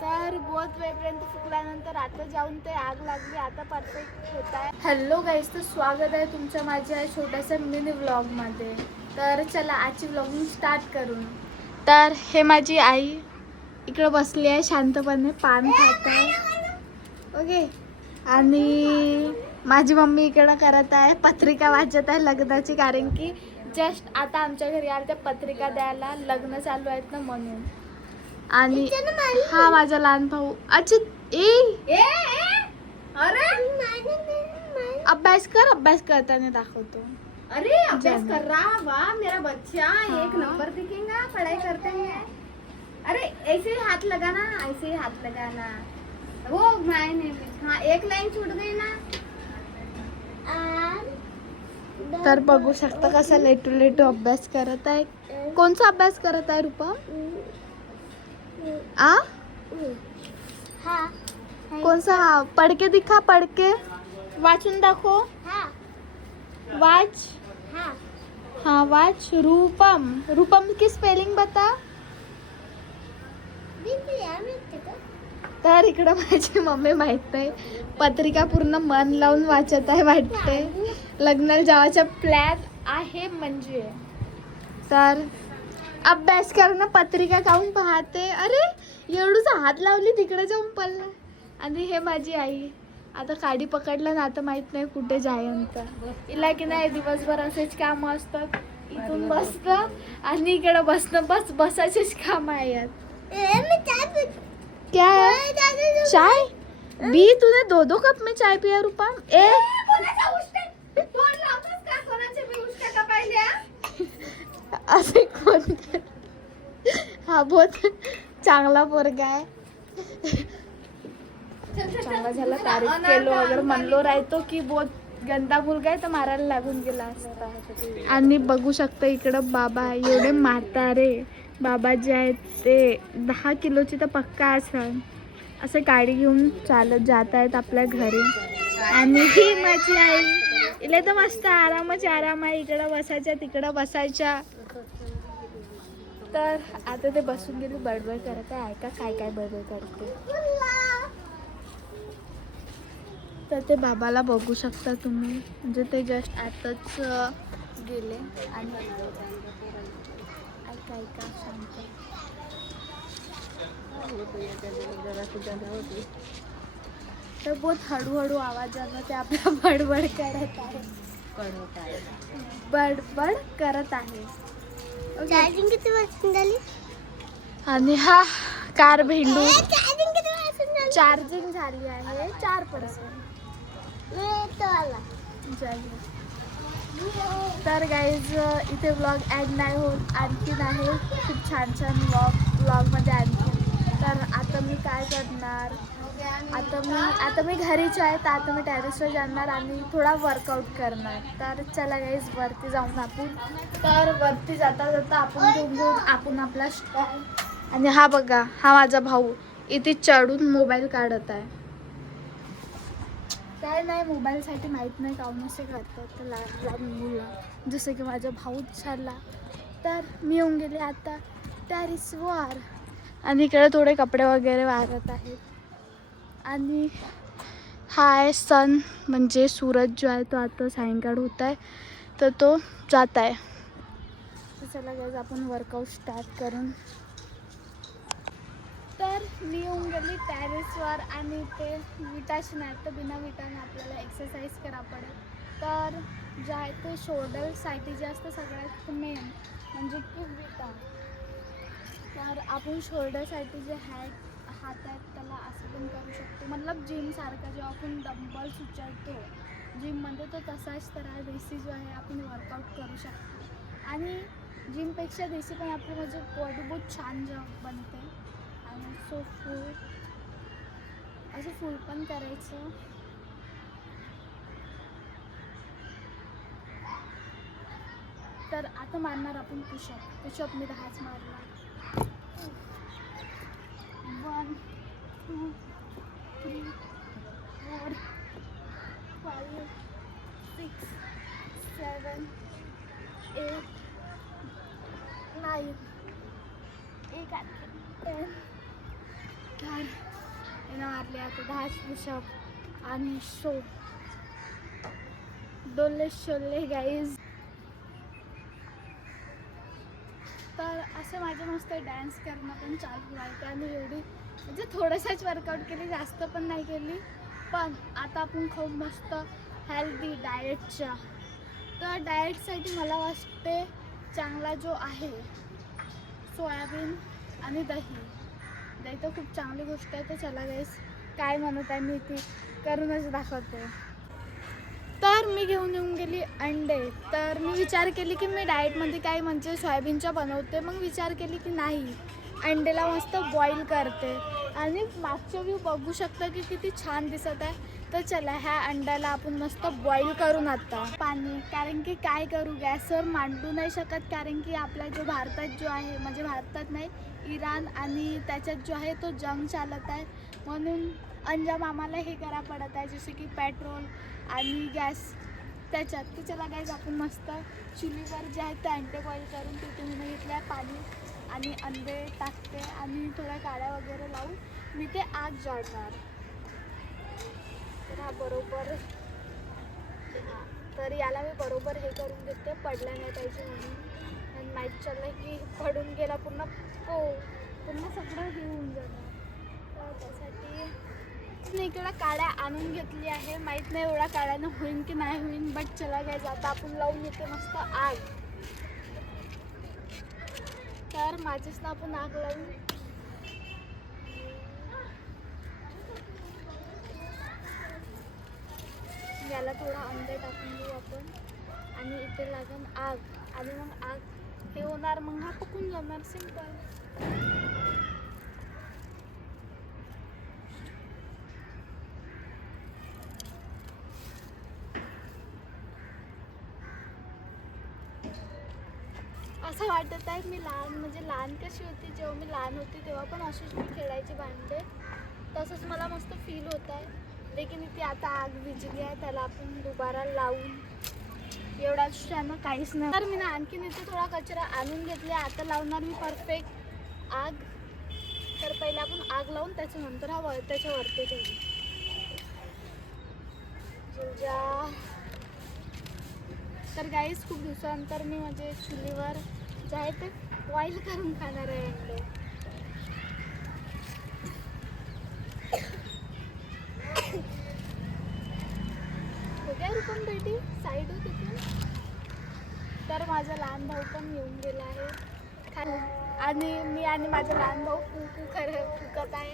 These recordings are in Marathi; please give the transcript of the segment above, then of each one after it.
तर बहुत वेळपर्यंत फुकल्यानंतर आता जाऊन ते आग लागली, आता परफेक्ट होत आहे. हॅलो गाईज, तर स्वागत आहे तुमचं माझ्या छोट्याशा मिनी व्लॉगमध्ये. तर चला आजची व्लॉगिंग स्टार्ट करून. तर हे माझी आई इकडं बसली आहे शांतपणे, पान खात आहे. ओके. आणि माझी मम्मी इकडं करत आहे, पत्रिका वाचत आहे लग्नाची, कारण की जस्ट आता आमच्या घरी आल्या त्या पत्रिका द्यायला, लग्न चालू आहेत ना म्हणून. आणि हा माझा लहान भाऊ. अच्छा अरे अभ्यास करताना दाखवतो. अरे अभ्यास कर रहा, वाह मेरा बच्चा, एक नंबर दिखेगा पढ़ाई करते हैं. अरे ऐसे ही हाथ लगाना, ऐसे ही हाथ लगाना. वो मैंने हाँ एक लाइन छूट गई ना. तर बघू शकता कसा लेटू अभ्यास करत आहे. कोणचा अभ्यास करत आहे रूपा? कोणसा? हा पडके दिखा, पडके वाचून दाखव. वाच. हाँ वाच. रूपम. रूपम की स्पेलिंग बता. तर इकडं माझी मम्मी माहित नाही, पत्रिका पूर्ण मन लावून वाचत आहे वाटते. लग्नाला जायचा प्लॅन आहे म्हणजे. तर अभ्यास करणं, पत्रिका काढून पाहते. अरे एवढूच हात लावली तिकडे जाऊन पडला. आणि हे माझी आई आता काडी पकडलं ना, आता माहित नाही कुठे जायंत. इला की नाही दिवसभर असेच काम असतात, इथून बसणं आणि इकडे बसणं, बसायचेच काम आहेत. क्या है? चाय बी तूने दो कप में चाय पिया रूपा? असे कोण? हा बहुत चांगला पोरगा आहे. चांगला झाला, तारीफ केलो अगर म्हणलो राहतो की बहुत गंदा मुलगा आहे तर मारायला लागून गेला असता. आणि बघू शकता इकडं बाबा, एवढे म्हातारे बाबा जे आहेत ते 10 किलोची तर पक्का असं गाडी घेऊन चालत जात आहेत आपल्या घरी. आणि ही माझी आई, इले तर मस्त आराम आहे, इकडं बसायच्या तिकडं बसायच्या. तर आता ते बसून गेली, बडबड करत आहे. ऐका काय बडबड करते. तर ते बाबाला बघू शकता तुम्ही, म्हणजे ते जस्ट आताच गेले. आणि ऐका शांत. तर बहुत हळूहळू आवाजानं ते आपल्या बडबड करत आहे. चार्जिंग किती वाजता झाली? आणि हा कार भेंडू चार्जिंग झाली आहे 4%. तर गाईज इथे व्लॉग ॲड नाही होत, आणखीन आहे खूप छान व्लॉगमध्ये आणखी. तर आता मी काय करणार, आता मी घरीच आहे, तर आता मी टेरेसवर जाणार आणि थोडा वर्कआउट करणार. तर चला गाईज वरती जाऊन आपण. तर वरती जाता आपण आपला स्टॉल. आणि हा बघा, हा माझा भाऊ इथे चढून मोबाईल काढत आहे. काय नाही, मोबाईलसाठी माहीत नाही काऊन असे करतात तर लहान मुलं, जसं की माझा भाऊच झाला. तर मी येऊन गेले आता टेरेसवर आणि इकडे थोडे कपडे वगैरे वाळत आहेत. आणि हा आहे सन, म्हणजे सूरज जो आहे तो आता सायंकाळ होत आहे, तर तो जात आहे. तर चला गाईज आपण वर्कआउट स्टार्ट करून. तर मी येऊन गेली टेरेसवर आणि ते विटाशी नाही, तर बिना विटाने आपल्याला एक्सरसाइज करा पडेल. तर जे आहे ते शोल्डरसाठी जे असतं सगळ्यात मेन म्हणजे की विटा. तर आपण शोल्डरसाठी जे हात आहेत त्याला असं पण करू शकतो, मतलब जिमसारखं जेव्हा आपण डंबल्स उचलतो जिममध्ये, तो तसाच तर देसी जो आहे आपण वर्कआउट करू शकतो. आणि जिमपेक्षा देसी पण आपली म्हणजे बॉडी बहुत छान बनते. आणि असं फुल पण करायचं. तर आता मारणार आपण पुशअप मी 10च मारणार. 1 2 3 4 5 6 7 8 नाही एक तर यानं मारले आता 10 पुशअप आणि डोले शोले गाईज. तर असं माझं मस्त डान्स करणं पण चालू आहे आणि एवढी म्हणजे थोडंसंच वर्कआउट केली, जास्त पण नाही केली. पण आता आपण खूप मस्त हेल्दी डाएटच्या, तर डाएटसाठी मला वाटते चांगला जो आहे सोयाबीन आणि दही तर खूप चांगली गोष्ट आहे. तर चला गाईस, काय म्हणत आहे मी ती करूनच दाखवते. तर मी घेऊन येऊन गेली अंडे. तर मी विचार केली की मी डाएटमध्ये काय म्हणजे सोयाबीनच्या बनवते, मग विचार केली की नाही, अंडेला मस्त बॉईल करते आणि मागच्या व्ह्यू बघू शकता की किती छान दिसत आहे. तर चला ह्या अंड्याला आपण मस्त बॉईल करून आता पाणी, कारण की काय करू गॅसवर मांडू नाही शकत, कारण की आपला जो भारतात जो आहे म्हणजे भारतात नाही इराण आणि त्याच्यात जो आहे तो जंग चालत आहे, म्हणून अंजाम आम्हाला हे करा पडत आहे जसे की पेट्रोल आणि गॅस त्याच्यात. तर चला गॅस आपण मस्त चुलीवर जे आहे ते अंडे बॉईल करून तिथे मी घेतल्या पाणी आणि अंडे टाकते आणि थोड्या काड्या वगैरे लावून मी ते आग जाळणार. तर हा बरोबर तर याला मी बरोबर हे करून घेते, पडला नाही पाहिजे म्हणून. आणि माहीत चाललं की पडून गेला पूर्ण सगळं हे होऊन जाणार. तर त्यासाठी मी इकडं काड्या आणून घेतली आहे. माहीत नाही एवढ्या काड्यानं होईन की नाही होईन, बट चला गाईज आता आपण लावून येते मस्त आग. तर माझीच ना आपण आग लावून याला थोडा अंडे टाकून देऊ आपण आणि इथे लागेल आग आणि मग आग हे होणार, मग हा पकून जाणार. सिंपल. असं वाटत आहे मी लहान कशी होती, जेव्हा मी लहान होती तेव्हा पण अशीच मी खेळायची भांडे, तसंच मला मस्त फील होत आहे. लेकिन इथे आता आग विझली आहे, त्याला आपण दुबारा लावून एवढा क्षण काहीच नाही. तर मी ना आणखीन इथे थोडा कचरा आणून घेतला, आता लावणार मी परफेक्ट आग. तर पहिले आपण आग लावून त्याच्यानंतर त्याच्यावरती ठेवू. तर गाईस खूप दिवसानंतर मी म्हणजे चुलीवर जे आहे ते बॉईल करून खाणार आहे अंडे. बघा रुपम बेटी साईड हो तिथून. तर माझा लहान भाऊ पण येऊन गेला आहे आणि मी आणि माझा लहान भाऊ फुकत आहे.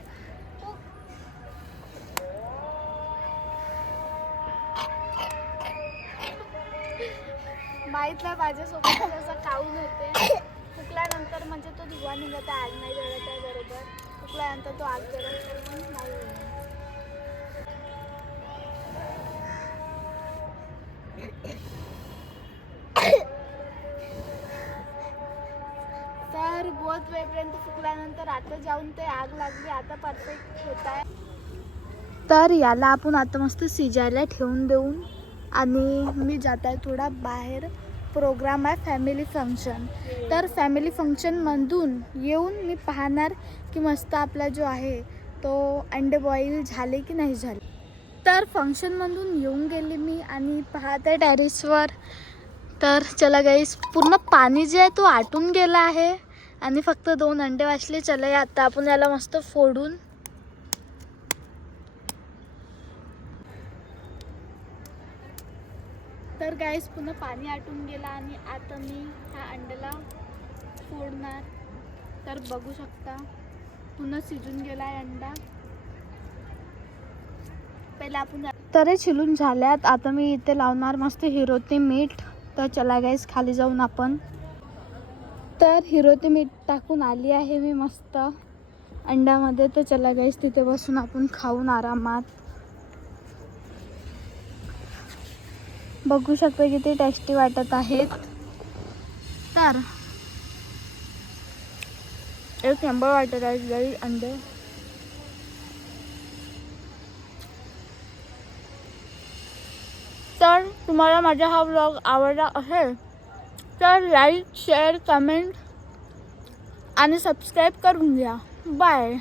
माहीत नाही माझ्यासोबत असं काऊन होते. फुकल्यानंतर म्हणजे तो धुवा निघत आहे, आग नाही जळत आहे बरोबर. फुकल्यानंतर तो आग जळत नाही. तर बहुत वेळपर्यंत फुकल्यानंतर आता जाऊन ते आग लागली, आता परफेक्ट होत आहे. तर याला आपण आता मस्त शिजायला ठेवून देऊन आणि मी जात आहे थोडा बाहेर, प्रोग्राम आहे फॅमिली फंक्शन. तर फॅमिली फंक्शनमधून येऊन मी पाहणार की मस्त आपला जो आहे तो अंडे बॉईल झाले की नाही झाले. तर फंक्शनमधून येऊन गेली मी आणि पाहते टेरेसवर. तर चला गाईस, पूर्ण पाणी जे आहे तो आटून गेला आहे आणि फक्त 2 अंडे वाचले. चला आता आपण याला मस्त फोडून तर गाईस पुन्हा पाणी आटून गेला आणि आता मी ह्या अंड्याला फोडणार. तर बघू शकता पुन्हा शिजून गेला आहे अंडा. पहिले आपण तरी शिजून झाल्यात. आता मी इथे लावणार मस्त हिरोते मीठ. तर चला गाईस खाली जाऊन आपण. तर हिरोते मीठ टाकून आली आहे मी मस्त अंड्यामध्ये. तर चला गाईस तिथे बसून आपण खाऊन आरामात. बघू शकता किती टेस्टी वाटत आहेत. तर एक नंबर वाटत आहे गाईस अंडे. तर तुम्हाला माझा हा व्लॉग आवडला असेल तर लाईक शेअर कमेंट आणि सबस्क्राईब करून घ्या. बाय.